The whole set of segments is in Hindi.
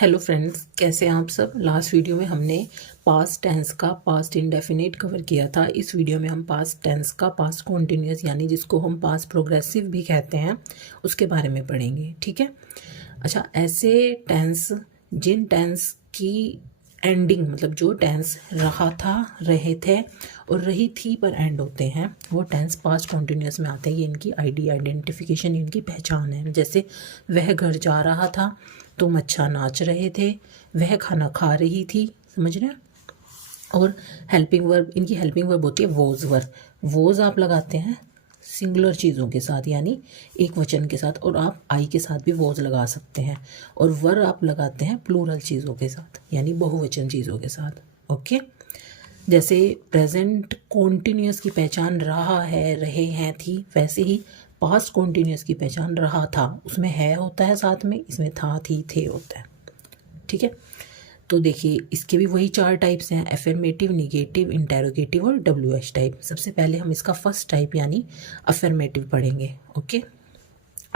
हेलो फ्रेंड्स, कैसे हैं आप सब। लास्ट वीडियो में हमने पास्ट टेंस का पास्ट इंडेफिनिट कवर किया था। इस वीडियो में हम पास्ट टेंस का पास्ट कॉन्टिन्यूअस यानी जिसको हम पास्ट प्रोग्रेसिव भी कहते हैं उसके बारे में पढ़ेंगे। ठीक है। अच्छा, ऐसे टेंस जिन टेंस की एंडिंग मतलब जो टेंस रहा था, रहे थे और रही थी पर एंड होते हैं वो टेंस पास्ट कॉन्टिन्यूअस में आते हैं। ये इनकी आइडेंटिफिकेशन, इनकी पहचान है। जैसे वह घर जा रहा था, तुम अच्छा नाच रहे थे, वह खाना खा रही थी। समझ रहे हैं। और हेल्पिंग वर्ब, इनकी हेल्पिंग वर्ब होती है वोज वर्ब। वोज आप लगाते हैं सिंगुलर चीज़ों के साथ यानी एक वचन के साथ, और आप आई के साथ भी वोज लगा सकते हैं। और वर आप लगाते हैं प्लूरल चीज़ों के साथ यानी बहुवचन चीज़ों के साथ। ओके। जैसे प्रेजेंट कॉन्टिन्यूअस की पहचान रहा है, रहे हैं, थी, वैसे ही पास्ट कॉन्टिन्यूअस की पहचान रहा था, उसमें है होता है साथ में, इसमें था, थी, थे होता है। ठीक है। तो देखिए इसके भी वही 4 टाइप्स हैं, अफर्मेटिव, निगेटिव, इंटेरोगेटिव और WH टाइप। सबसे पहले हम इसका फर्स्ट टाइप यानी अफर्मेटिव पढ़ेंगे। ओके।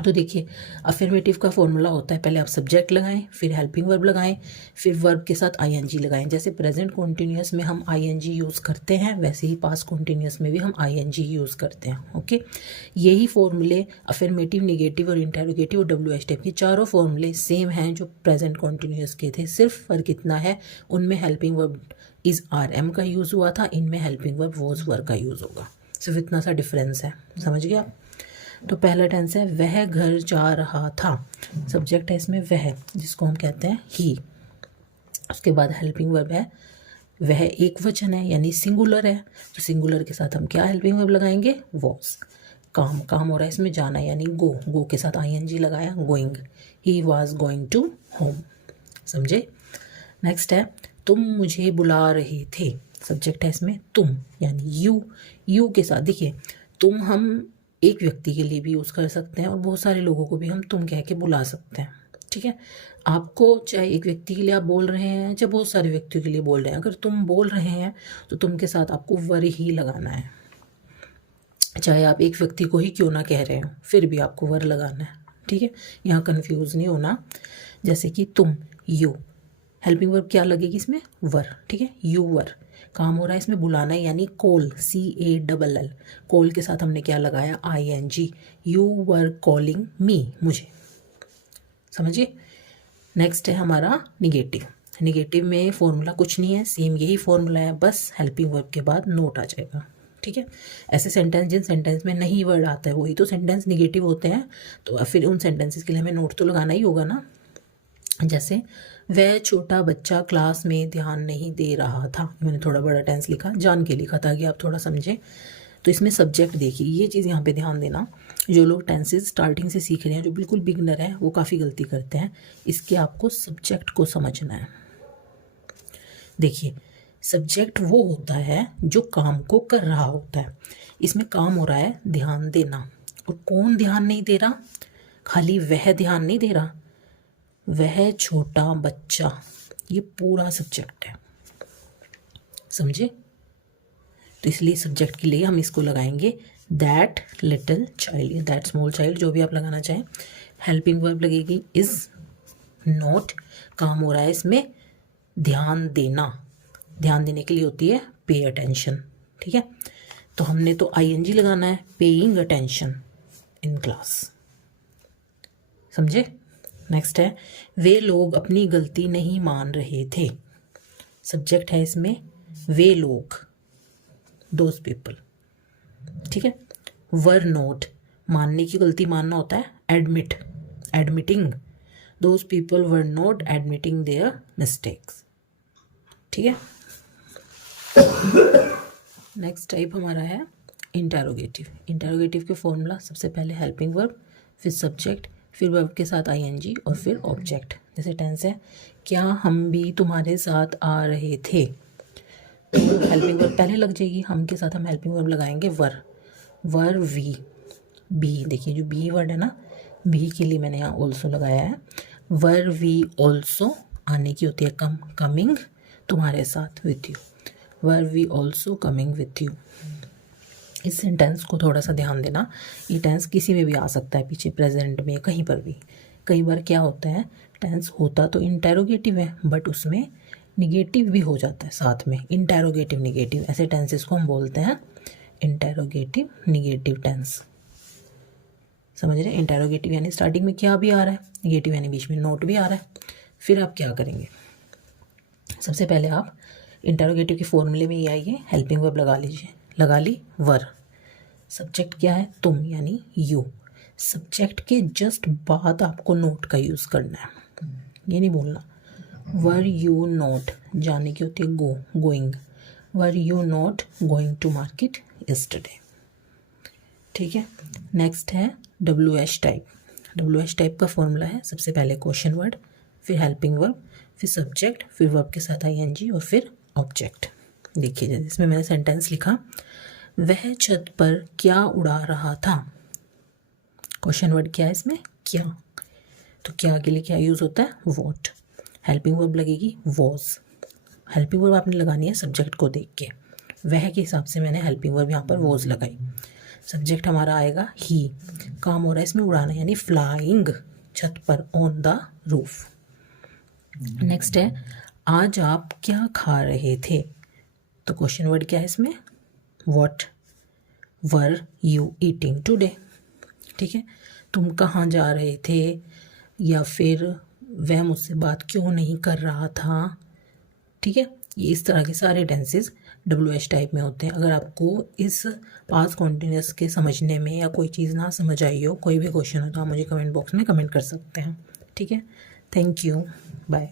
तो देखिए अफर्मेटिव का फॉर्मूला होता है, पहले आप सब्जेक्ट लगाएं, फिर हेल्पिंग वर्ब लगाएं, फिर वर्ब के साथ ING लगाएं। जैसे प्रेजेंट कॉन्टिन्यूअस में हम ING यूज़ करते हैं, वैसे ही पास्ट कॉन्टिन्यूअस में भी हम ING यूज़ करते हैं। ओके। यही फॉर्मूले अफर्मेटिव, निगेटिव और इंटेरोगेटिव और WH टाइप के चारों फॉर्मूले सेम हैं जो प्रेजेंट कॉन्टिन्यूअस के थे। सिर्फ फ़र्क इतना है, उनमें हेल्पिंग वर्ब इज़ RM का यूज़ हुआ था, इनमें हेल्पिंग वर्ब वॉज वर का यूज़ होगा। सिर्फ इतना सा डिफरेंस है। समझ गए आप। तो पहला टेंस है वह घर जा रहा था। सब्जेक्ट है इसमें वह, जिसको हम कहते हैं ही। उसके बाद हेल्पिंग वर्ब है वह, एक वचन है यानी सिंगुलर है, तो सिंगुलर के साथ हम क्या हेल्पिंग वर्ब लगाएंगे, वॉज। काम, काम हो रहा है इसमें जाना यानी गो, गो के साथ ING लगाया, going. He was going to home. समझे। नेक्स्ट है तुम मुझे बुला रहे थे। सब्जेक्ट है इसमें तुम यानी यू के साथ। देखिए तुम हम एक व्यक्ति के लिए भी यूज़ कर सकते हैं और बहुत सारे लोगों को भी हम तुम कह के बुला सकते हैं। ठीक है। आपको चाहे एक व्यक्ति के लिए आप बोल रहे हैं, चाहे बहुत सारे व्यक्तियों के लिए बोल रहे हैं, अगर तुम बोल रहे हैं तो तुम के साथ आपको वर ही लगाना है। चाहे आप एक व्यक्ति को ही क्यों ना कह रहे हो, फिर भी आपको वर लगाना है। ठीक है। यहाँ कन्फ्यूज़ नहीं होना। जैसे कि तुम, यू, हेल्पिंग वर्ब क्या लगेगी इसमें, वर। ठीक है। You were. काम हो रहा है इसमें बुलाना यानी कॉल, CALL। कॉल के साथ हमने क्या लगाया, ING। You were calling me, मुझे। समझिए। नेक्स्ट है हमारा निगेटिव। निगेटिव में फॉर्मूला कुछ नहीं है, सेम यही फॉर्मूला है, बस हेल्पिंग वर्ब के बाद नोट आ जाएगा। ठीक है। ऐसे सेंटेंस जिन सेंटेंस में नहीं वर्ड आता है वही तो सेंटेंस निगेटिव होते हैं, तो फिर उन सेंटेंसेस के लिए हमें नोट तो लगाना ही होगा ना। जैसे वह छोटा बच्चा क्लास में ध्यान नहीं दे रहा था। मैंने थोड़ा बड़ा टेंस लिखा, जान के लिखा ताकि आप थोड़ा समझें। तो इसमें सब्जेक्ट देखिए, ये चीज़ यहाँ पे ध्यान देना। जो लोग टेंसेस स्टार्टिंग से सीख रहे हैं, जो बिल्कुल बिगनर हैं, वो काफ़ी गलती करते हैं। इसके आपको सब्जेक्ट को समझना है। देखिए सब्जेक्ट वो होता है जो काम को कर रहा होता है। इसमें काम हो रहा है ध्यान देना, और कौन ध्यान नहीं दे रहा, खाली वह ध्यान नहीं दे रहा, वह छोटा बच्चा, ये पूरा सब्जेक्ट है। समझे। तो इसलिए सब्जेक्ट के लिए हम इसको लगाएंगे दैट लिटिल चाइल्ड या दैट स्मॉल चाइल्ड, जो भी आप लगाना चाहें। हेल्पिंग वर्ब लगेगी इज नॉट। काम हो रहा है इसमें ध्यान देना, ध्यान देने के लिए होती है पे अटेंशन। ठीक है। तो हमने तो ING लगाना है, पेइंग अटेंशन इन क्लास। समझे। नेक्स्ट है वे लोग अपनी गलती नहीं मान रहे थे। सब्जेक्ट है इसमें वे लोग, दोज पीपल। ठीक है। वर नोट, मानने की गलती मानना होता है admit, admitting. Those people were not admitting their mistakes. ठीक है। नेक्स्ट टाइप हमारा है इंटेरोगेटिव। इंटेरोगेटिव के फॉर्मूला सबसे पहले हेल्पिंग वर्ब, फिर सब्जेक्ट, फिर वर्ब के साथ ING और फिर ऑब्जेक्ट। जैसे टेंस है क्या हम भी तुम्हारे साथ आ रहे थे, तो हेल्पिंग वर्ब पहले लग जाएगी, हम के साथ हम हेल्पिंग वर्ब लगाएंगे वर, वर वी, बी। देखिए जो बी वर्ड है ना, बी के लिए मैंने यहाँ ऑल्सो लगाया है। वर वी ऑल्सो, आने की होती है कम, कमिंग, तुम्हारे साथ, with you. Were we also coming with you. इस सेंटेंस को थोड़ा सा ध्यान देना, ये टेंस किसी में भी आ सकता है, पीछे प्रेजेंट में, कहीं पर भी। कई बार क्या होता है, टेंस होता तो इंटेरोगेटिव है बट उसमें निगेटिव भी हो जाता है साथ में, इंटेरोगेटिव निगेटिव, ऐसे टेंसेस को हम बोलते हैं इंटेरोगेटिव निगेटिव टेंस। समझ रहे हैं? इंटेरोगेटिव यानी स्टार्टिंग में क्या भी आ रहा है, निगेटिव यानी बीच में नोट भी आ रहा है। फिर आप क्या करेंगे, सबसे पहले आप इंटेरोगेटिव के फॉर्मूले में ये आइए, हेल्पिंग वर्ब लगा लीजिए, लगा ली वर, सब्जेक्ट क्या है, तुम यानी यू, सब्जेक्ट के जस्ट बाद आपको नोट का यूज़ करना है, ये नहीं बोलना वर यू नॉट, जाने की होती है go, going, were you not going to market yesterday. ठीक है, नेक्स्ट है W H type. W H type का फॉर्मूला है, सबसे पहले क्वेश्चन वर्ड, फिर हेल्पिंग वर्ब, फिर सब्जेक्ट, फिर वर्ब के साथ आईएनजी और फिर ऑब्जेक्ट। देखिए जैसे इसमें मैंने सेंटेंस लिखा, वह छत पर क्या उड़ा रहा था। क्वेश्चन वर्ड क्या है इसमें, क्या, तो क्या के लिए क्या यूज़ होता है, वॉट। हेल्पिंग वर्ब लगेगी वॉज, हेल्पिंग वर्ब आपने लगानी है सब्जेक्ट को देख के, वह के हिसाब से मैंने हेल्पिंग वर्ब यहाँ पर वॉज लगाई। सब्जेक्ट हमारा आएगा ही, काम हो रहा है इसमें उड़ाना यानी फ्लाइंग, छत पर, ऑन द रूफ। नेक्स्ट है, आज आप क्या खा रहे थे, तो क्वेश्चन वर्ड क्या है इसमें, what were you eating today. ठीक है, तुम कहाँ जा रहे थे, या फिर वह मुझसे बात क्यों नहीं कर रहा था। ठीक है, ये इस तरह के सारे टेंसेस डब्ल्यू एच टाइप में होते हैं। अगर आपको इस पास्ट कॉन्टिन्यूअस के समझने में या कोई चीज़ ना समझ आई हो, कोई भी क्वेश्चन हो, तो आप मुझे कमेंट बॉक्स में कमेंट कर सकते हैं। ठीक है, थैंक यू, बाय।